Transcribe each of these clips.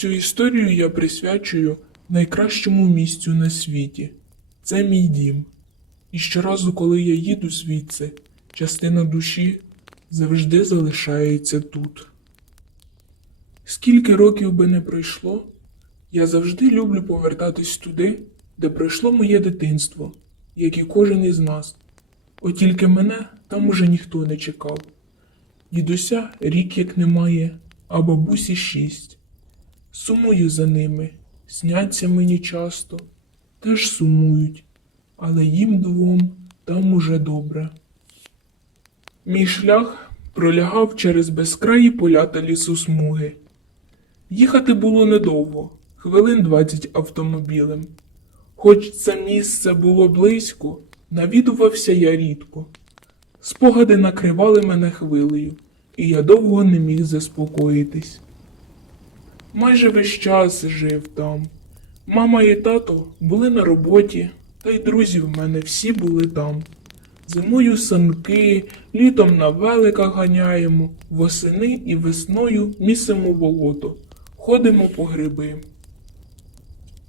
Цю історію я присвячую найкращому місцю на світі. Це мій дім. І щоразу, коли я їду звідси, частина душі завжди залишається тут. Скільки років би не пройшло, я завжди люблю повертатись туди, де пройшло моє дитинство, як і кожен із нас. От тільки мене там уже ніхто не чекав. Дідуся рік як немає, а бабусі шість. Сумую за ними, сняться мені часто, теж сумують, але їм двом там уже добре. Мій шлях пролягав через безкраї поля та лісосмуги. Їхати було недовго, хвилин двадцять автомобілем. Хоч це місце було близько, навідувався я рідко. Спогади накривали мене хвилею, і я довго не міг заспокоїтись. Майже весь час жив там. Мама і тато були на роботі, та й друзі в мене всі були там. Зимою санки, літом на великах ганяємо, восени і весною місимо болото, ходимо по гриби.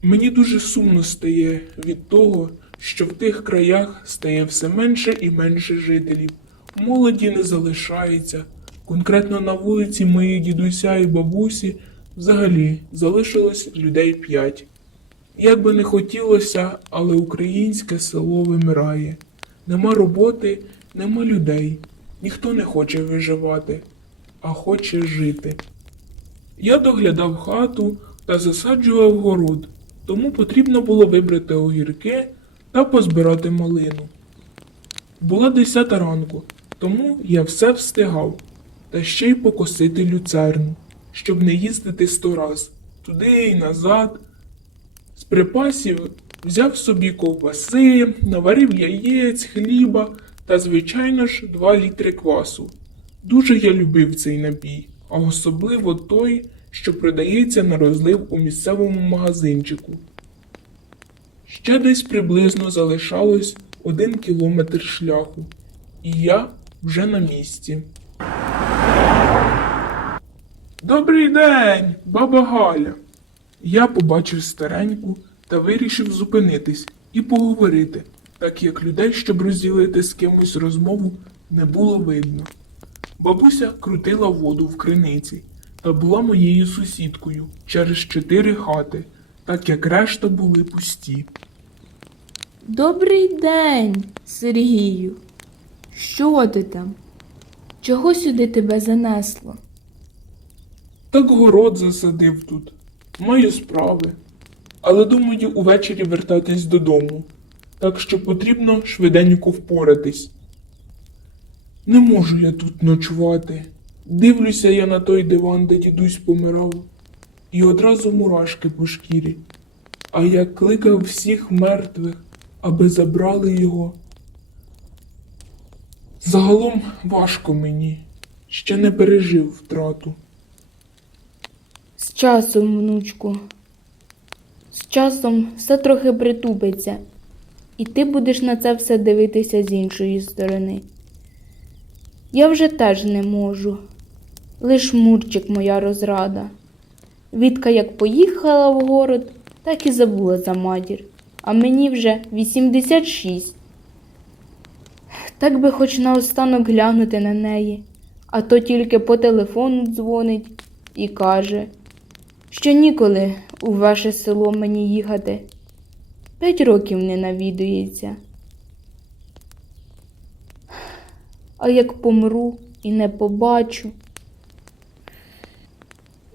Мені дуже сумно стає від того, що в тих краях стає все менше і менше жителів. Молоді не залишається. Конкретно на вулиці моїх дідуся і бабусі взагалі залишилось людей п'ять. Як би не хотілося, але українське село вимирає. Нема роботи, нема людей. Ніхто не хоче виживати, а хоче жити. Я доглядав хату та засаджував город, тому потрібно було вибрати огірки та позбирати малину. Була десята ранку, тому я все встигав, та ще й покосити люцерну, щоб не їздити сто раз туди й назад. З припасів взяв собі ковбаси, наварив яєць, хліба та, звичайно ж, два літри квасу. Дуже я любив цей напій, а особливо той, що продається на розлив у місцевому магазинчику. Ще десь приблизно залишалось один кілометр шляху, і я вже на місці. Добрий день, баба Галя. Я побачив стареньку та вирішив зупинитись і поговорити, так як людей, щоб розділити з кимось розмову, не було видно. Бабуся крутила воду в криниці та була моєю сусідкою через чотири хати, так як решта були пусті. Добрий день, Сергію. Що ти там? Чого сюди тебе занесло? Так город засадив тут. Маю справи. Але думаю увечері вертатись додому. Так що потрібно швиденько впоратись. Не можу я тут ночувати. Дивлюся я на той диван, де дідусь помирав, і одразу мурашки по шкірі. А я кликав всіх мертвих, аби забрали його. Загалом важко мені, ще не пережив втрату. Часом, внучку. З часом все трохи притупиться, і ти будеш на це все дивитися з іншої сторони. Я вже теж не можу. Лиш Мурчик моя розрада. Відка як поїхала в город, так і забула за матір, а мені вже 86. Так би хоч наостанок глянути на неї, а то тільки по телефону дзвонить і каже, що ніколи у ваше село мені їхати. П'ять років не навідується. А як помру і не побачу,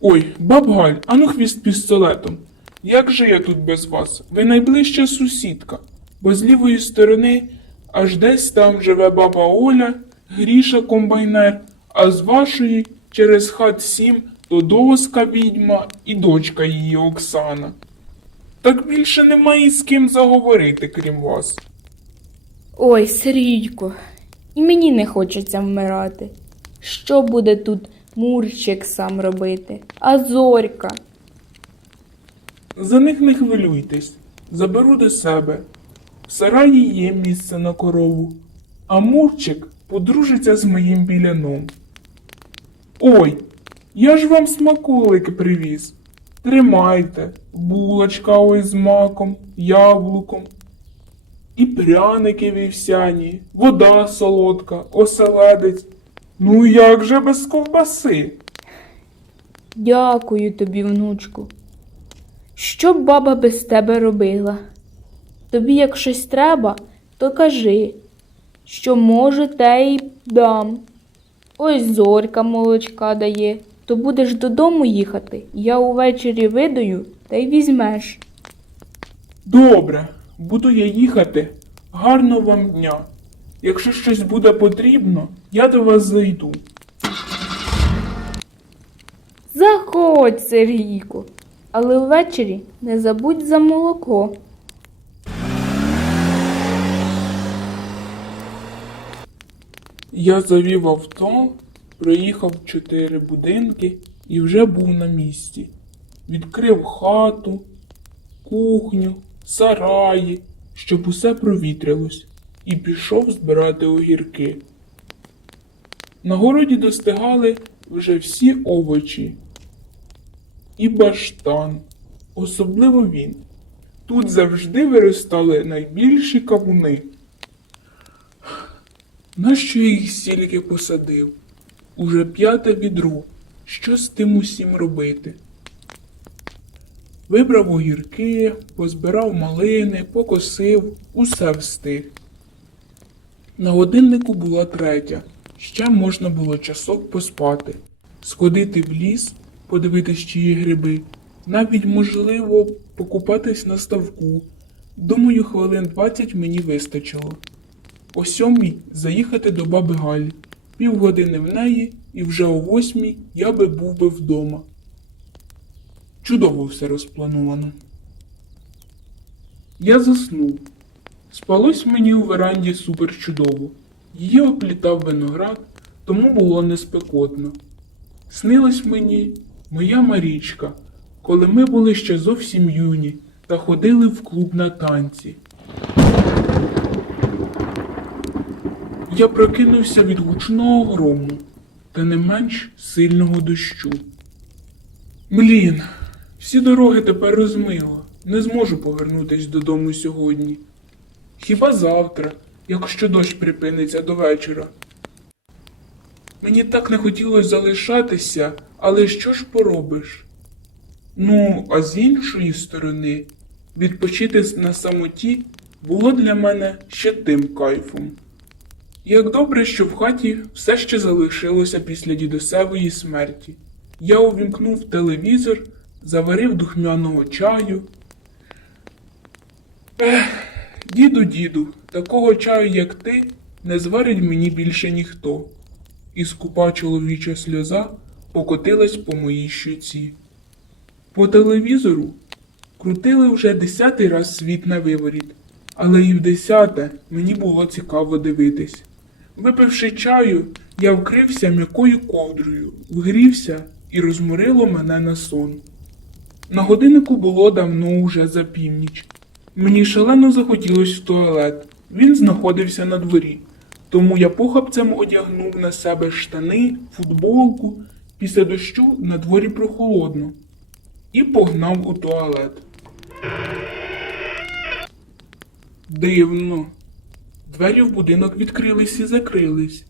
Ой, баб Галь, ану хвіст пістолетом. Як же я тут без вас? Ви найближча сусідка, бо з лівої сторони аж десь там живе баба Оля, Гріша комбайнер, а з вашої через хат сім доска відьма і дочка її Оксана. Так більше немає з ким заговорити, крім вас. Ой, Сергійко, і мені не хочеться вмирати. Що буде тут Мурчик сам робити? А зорька? За них не хвилюйтесь, заберу до себе. В сараї є місце на корову, а Мурчик подружиться з моїм біляном. Ой, я ж вам смаколики привіз. Тримайте, булочка ось з маком, яблуком. І пряники вівсяні, вода солодка, оселедець. Ну як же без ковбаси? Дякую тобі, внучку. Що б баба без тебе робила? Тобі як щось треба, то кажи, що може, те й дам. Ось зорька молочка дає, то будеш додому їхати. Я увечері видаю та й візьмеш. Добре, буду я їхати. Гарного вам дня. Якщо щось буде потрібно, я до вас зайду. Заходь, Сергійко, але ввечері не забудь за молоко. Я завів авто, проїхав чотири будинки і вже був на місці. Відкрив хату, кухню, сараї, щоб усе провітрилось, і пішов збирати огірки. На городі достигали вже всі овочі. І баштан, особливо він. Тут завжди виростали найбільші кавуни. Нащо їх стільки посадив? Уже п'яте відро. Що з тим усім робити? Вибрав огірки, позбирав малини, покосив, усе встиг. На годиннику була третя. Ще можна було часок поспати, сходити в ліс, подивитись чиї гриби, навіть, можливо, покупатись на ставку. Думаю, хвилин 20 мені вистачило. О сьомій заїхати до баби Галі, півгодини в неї, і вже о восьмій я би був би вдома. Чудово все розплановано. Я заснув. Спалось мені у веранді супер чудово. Її оплітав виноград, тому було не спекотно. Снилась мені моя Марічка, коли ми були ще зовсім юні та ходили в клуб на танці. Я прокинувся від гучного грому та не менш сильного дощу. Блін, всі дороги тепер розмило. Не зможу повернутись додому сьогодні. Хіба завтра, якщо дощ припиниться до вечора. Мені так не хотілося залишатися, але що ж поробиш? Ну, а з іншої сторони, відпочити на самоті було для мене ще тим кайфом. Як добре, що в хаті все ще залишилося після дідусевої смерті. Я увімкнув телевізор, заварив духмяного чаю. Ех, діду, діду, такого чаю, як ти, не зварить мені більше ніхто. І скупа чоловіча сльоза покотилась по моїй щоці. По телевізору крутили вже десятий раз світ на виворіт, але і в десяте мені було цікаво дивитись. Випивши чаю, я вкрився м'якою ковдрою, вгрівся і розморило мене на сон. На годиннику було давно уже за північ. Мені шалено захотілось в туалет. Він знаходився на дворі, тому я похапцем одягнув на себе штани, футболку, після дощу на дворі прохолодно, і погнав у туалет. Дивно. Двері в будинок відкрились і закрились.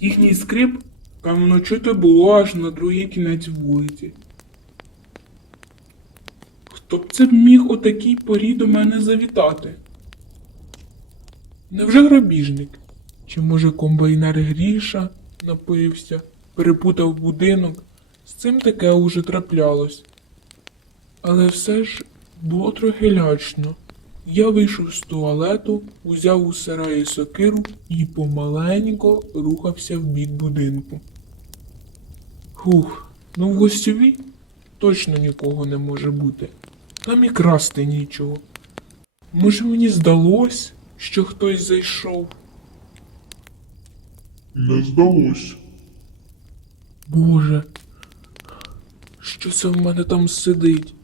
Їхній скрип, певно, чути було аж на другий кінець вулиці. Хто б це міг о такій порі до мене завітати? Невже грабіжник? Чи може комбайнер Гріша напився, перепутав будинок? З цим таке уже траплялось. Але все ж було трохи лячно. Я вийшов з туалету, узяв у сараї сокиру і помаленько рухався в бік будинку. Хух, ну в гостьовій точно нікого не може бути. Там і красти нічого. Може мені здалось, що хтось зайшов? Не здалось. Боже, що це в мене там сидить?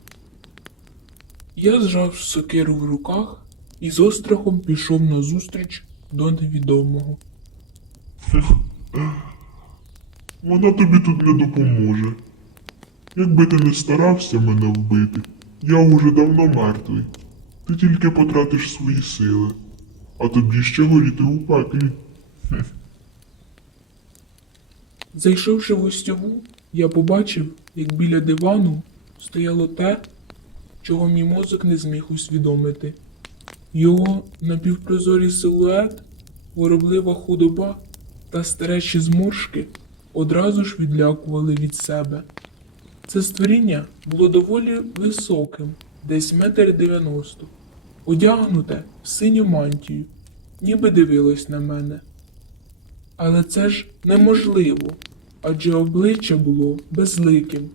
Я зжав сокиру в руках і з острахом пішов назустріч до невідомого. Вона тобі тут не допоможе. Якби ти не старався мене вбити, я уже давно мертвий. Ти тільки потратиш свої сили, а тобі ще горіти у пеклі. Зайшовши в гостьову, я побачив, як біля дивану стояло те, чого мій мозок не зміг усвідомити. Його напівпрозорий силует, вороблива худоба та старечі зморшки одразу ж відлякували від себе. Це створіння було доволі високим, десь метр дев'яносто, одягнуте в синю мантію, ніби дивилось на мене. Але це ж неможливо, адже обличчя було безликим.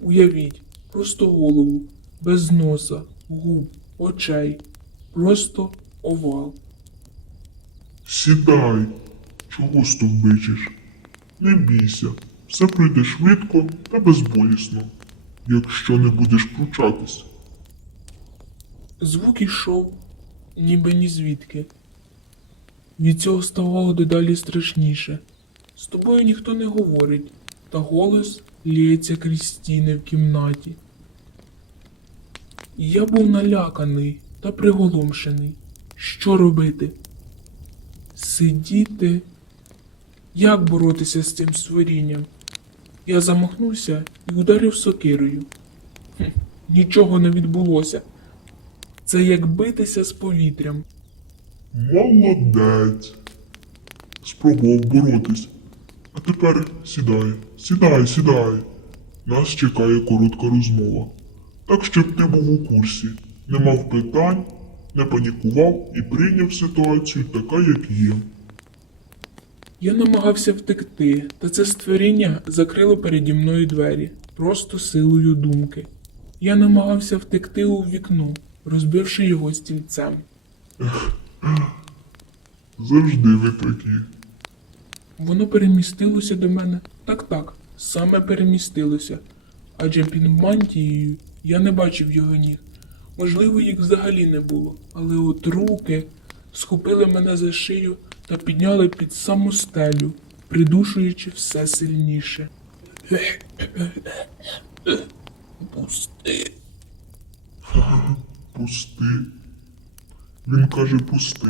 Уявіть, просто голову, без носа, губ, очей, просто овал. Сідай, чого стовбичиш? Не бійся, все пройде швидко та безболісно, якщо не будеш пручатись. Звук ішов, ніби ні звідки. Від цього ставало дедалі страшніше. З тобою ніхто не говорить, та голос лється крізь стіни в кімнаті. Я був наляканий та приголомшений. Що робити? Сидіти? Як боротися з цим створінням? Я замахнувся і ударив сокирою. Хм, нічого не відбулося. Це як битися з повітрям. Молодець. Спробував боротись. А тепер сідай, сідай, сідай. Нас чекає коротка розмова. Так, щоб ти був у курсі, не мав питань, не панікував і прийняв ситуацію така, як є. Я намагався втекти, та це створіння закрило переді мною двері, просто силою думки. Я намагався втекти у вікно, розбивши його стільцем. Завжди ви такі. Воно перемістилося до мене. Так так, саме перемістилося. Адже під мантією я не бачив його ніг. Можливо, їх взагалі не було, але от руки схопили мене за шию та підняли під саму стелю, придушуючи все сильніше. Пусти. Пусти. Він каже пусти,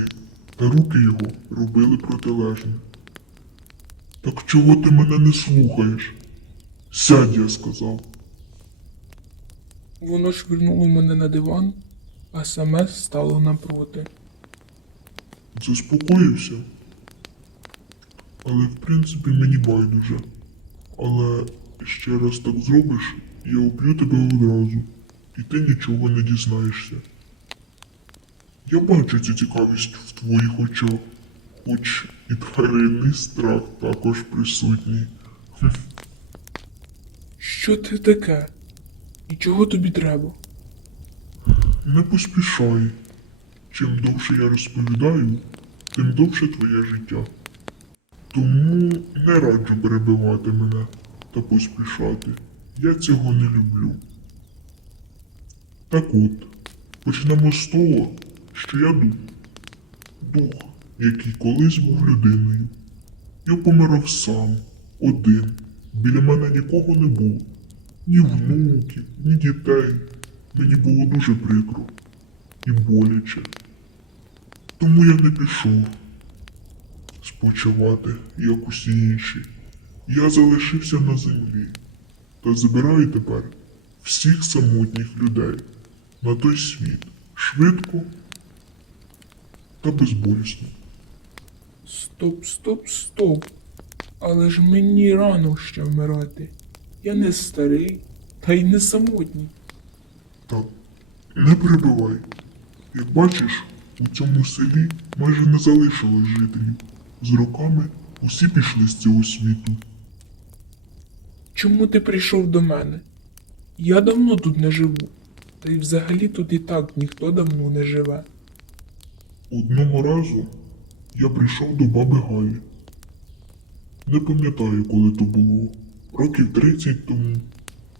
та руки його робили протилежне. Так чого ти мене не слухаєш? Сядь, я сказав. Воно швирнуло мене на диван, а саме стало напроти. Заспокоївся. Але в принципі мені байдуже. Але ще раз так зробиш, я уб'ю тебе одразу, і ти нічого не дізнаєшся. Я бачу цю цікавість в твоїх очах, хоч і тваринний страх також присутній. Що ти таке? І чого тобі треба? Не поспішай. Чим довше я розповідаю, тим довше твоє життя. Тому не раджу перебивати мене та поспішати. Я цього не люблю. Так от, почнемо з того, що я дух. Дух, який колись був людиною. Я помирав сам, один. Біля мене нікого не було. Ні внуків, ні дітей. Мені було дуже прикро і боляче. Тому я не пішов спочивати, як усі інші. Я залишився на землі та збираю тепер всіх самотніх людей на той світ швидко та безболісно. Стоп, стоп, стоп. Але ж мені рано ще вмирати. Я не старий, та й не самотній. Так, не перебивай. Як бачиш, у цьому селі майже не залишилось жителів. З роками усі пішли з цього світу. Чому ти прийшов до мене? Я давно тут не живу. Та й взагалі тут і так ніхто давно не живе. Одного разу я прийшов до баби Галі. Не пам'ятаю, коли то було. Років 30 тому.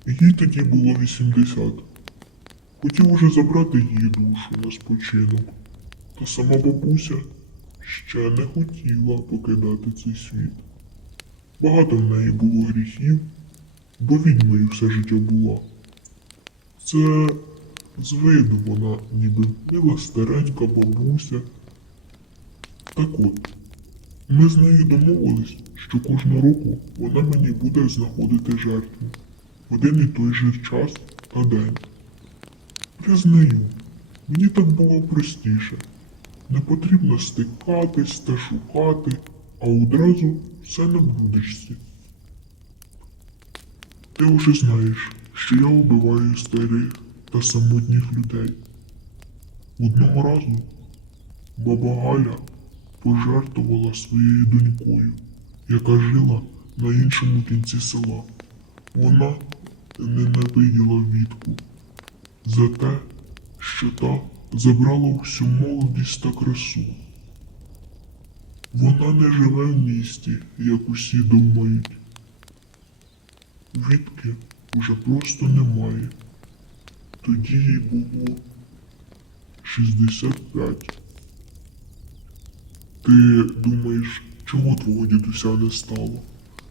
Їй тоді було 80. Хотів уже забрати її душу на спочинок. Та сама бабуся ще не хотіла покидати цей світ. Багато в неї було гріхів, бо відьмою все життя була. Це з виду вона ніби мила старенька бабуся. Так от, ми з нею домовились, що кожного року вона мені буде знаходити жертву один і той же час та день. Признаю, мені так було простіше. Не потрібно стикатись та шукати, а одразу все на блюдечці. Ти вже знаєш, що я убиваю старих та самотніх людей. Одного разу баба Галя пожертвувала своєю донькою, яка жила на іншому кінці села. Вона ненавиділа Вітку за те, що та забрала всю молодість та красу. Вона не живе в місті, як усі думають. Вітки уже просто немає. Тоді їй було 65. Ти думаєш, чого твого дідуся не стало?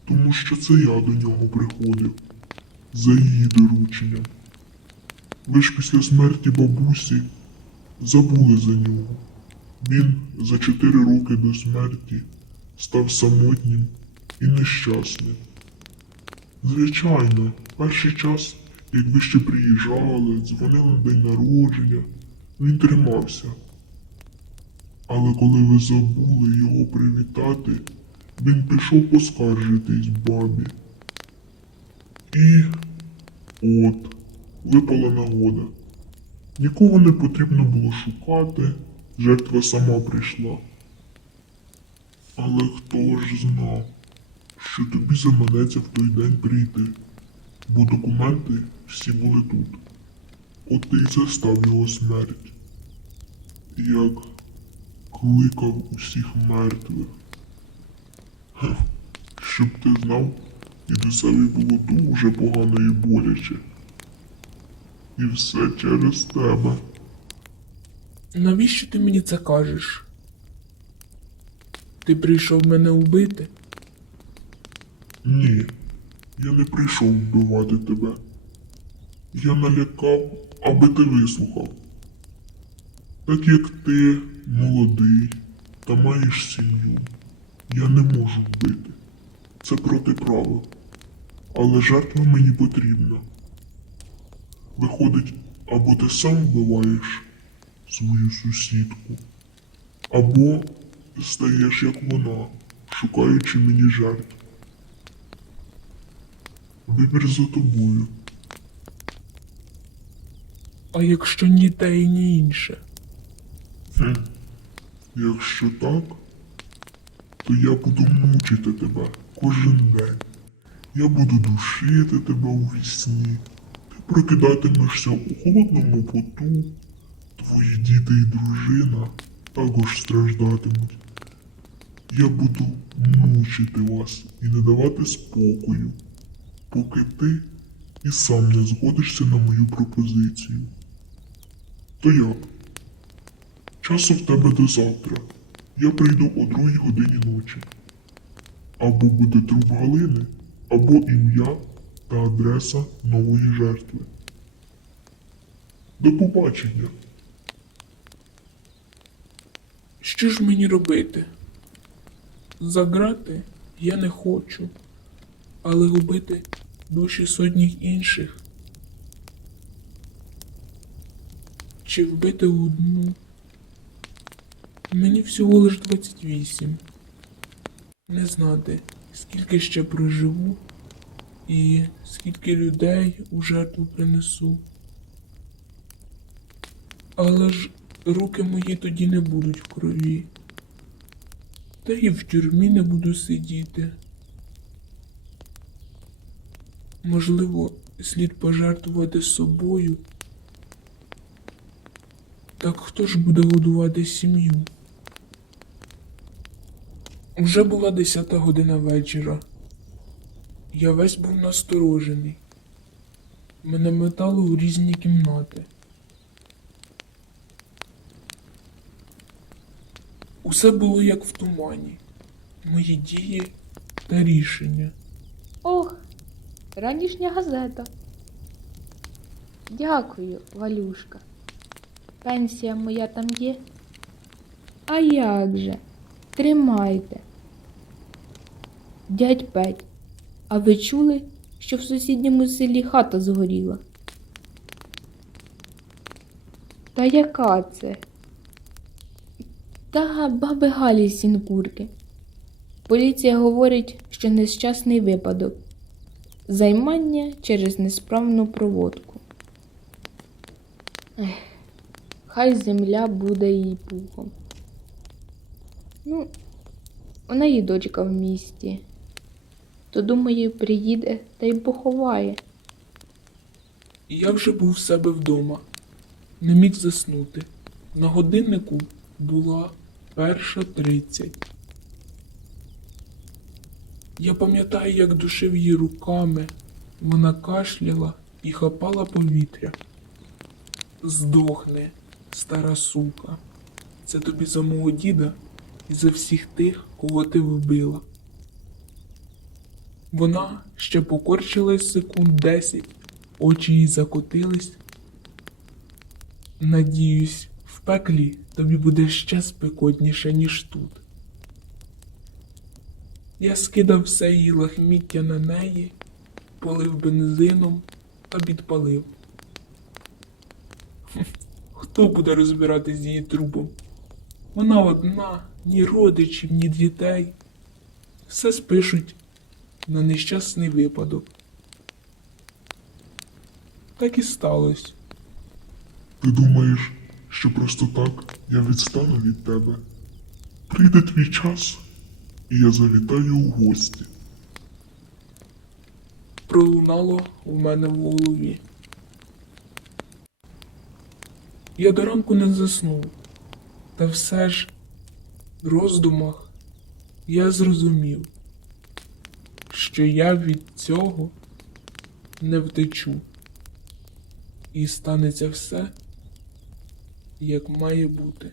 Тому що це я до нього приходив за її дорученням. Ви ж після смерті бабусі забули за нього. Він за чотири роки до смерті став самотнім і нещасним. Звичайно, перший час, як ви ще приїжджали, дзвонили на день народження, він тримався. Але коли ви забули його привітати, він пішов поскаржитись бабі. І от випала нагода. Нікого не потрібно було шукати, жертва сама прийшла. Але хто ж знав, що тобі заманеться в той день прийти, бо документи всі були тут. От ти й застав його смерть, як кликав усіх мертвих. Щоб ти знав, дідусеві було дуже погано і боляче. І все через тебе. Навіщо ти мені це кажеш? Ти прийшов мене убити? Ні, я не прийшов вбивати тебе. Я налякав, аби ти вислухав. Так як ти молодий та маєш сім'ю, я не можу вбити. Це проти правил. Але жертва мені потрібна. Виходить, або ти сам вбиваєш свою сусідку, або стаєш як вона, шукаючи мені жертв. Вибір за тобою. А якщо ні те і ні інше? Якщо так, то я буду мучити тебе кожен день. Я буду душити тебе у вісні. Ти прокидатимешся у холодному поту. Твої діти і дружина також страждатимуть. Я буду мучити вас і не давати спокою, поки ти і сам не згодишся на мою пропозицію. То як? Часу в тебе до завтра. Я прийду о другій годині ночі. Або буде труп Галини, або ім'я та адреса нової жертви. До побачення. Що ж мені робити? Заграти я не хочу, але губити душі сотніх інших. Чи вбити одну? Мені всього лиш 28. Не знати, скільки ще проживу і скільки людей у жертву принесу. Але ж руки мої тоді не будуть в крові. Та і в тюрмі не буду сидіти. Можливо, слід пожертвувати собою. Так хто ж буде годувати сім'ю? Уже була десята година вечора. Я весь був насторожений. Мене метало у різні кімнати. Усе було як в тумані. Мої дії та рішення. Ох, ранішня газета. Дякую, Валюшка. Пенсія моя там є. А як же? Тримайте. Дядь Петь, а ви чули, що в сусідньому селі хата згоріла? Та яка це? Та баби Галі Сінкурки. Поліція говорить, що нещасний випадок. Займання через несправну проводку. Ех, хай земля буде їй пухом. Ну, у неї дочка в місті. То, думаю, приїде та й поховає. Я вже був в себе вдома. Не міг заснути. На годиннику була перша тридцять. Я пам'ятаю, як душив її руками, вона кашляла і хапала повітря. Здохне, стара сука. Це тобі за мого діда і за всіх тих, кого ти вбила. Вона ще покорчилась секунд десять, очі їй закотились. Надіюсь, в пеклі тобі буде ще спекотніше, ніж тут. Я скидав все її лахміття на неї, полив бензином та підпалив. Хто буде розбиратись з її трупом? Вона одна, ні родичів, ні дітей. Все спишуть на нещасний випадок. Так і сталося. Ти думаєш, що просто так я відстану від тебе? Прийде твій час, і я завітаю у гості. пролунало у мене в голові. Я до ранку не заснув, та все ж в роздумах я зрозумів, що я від цього не втечу, і станеться все, як має бути.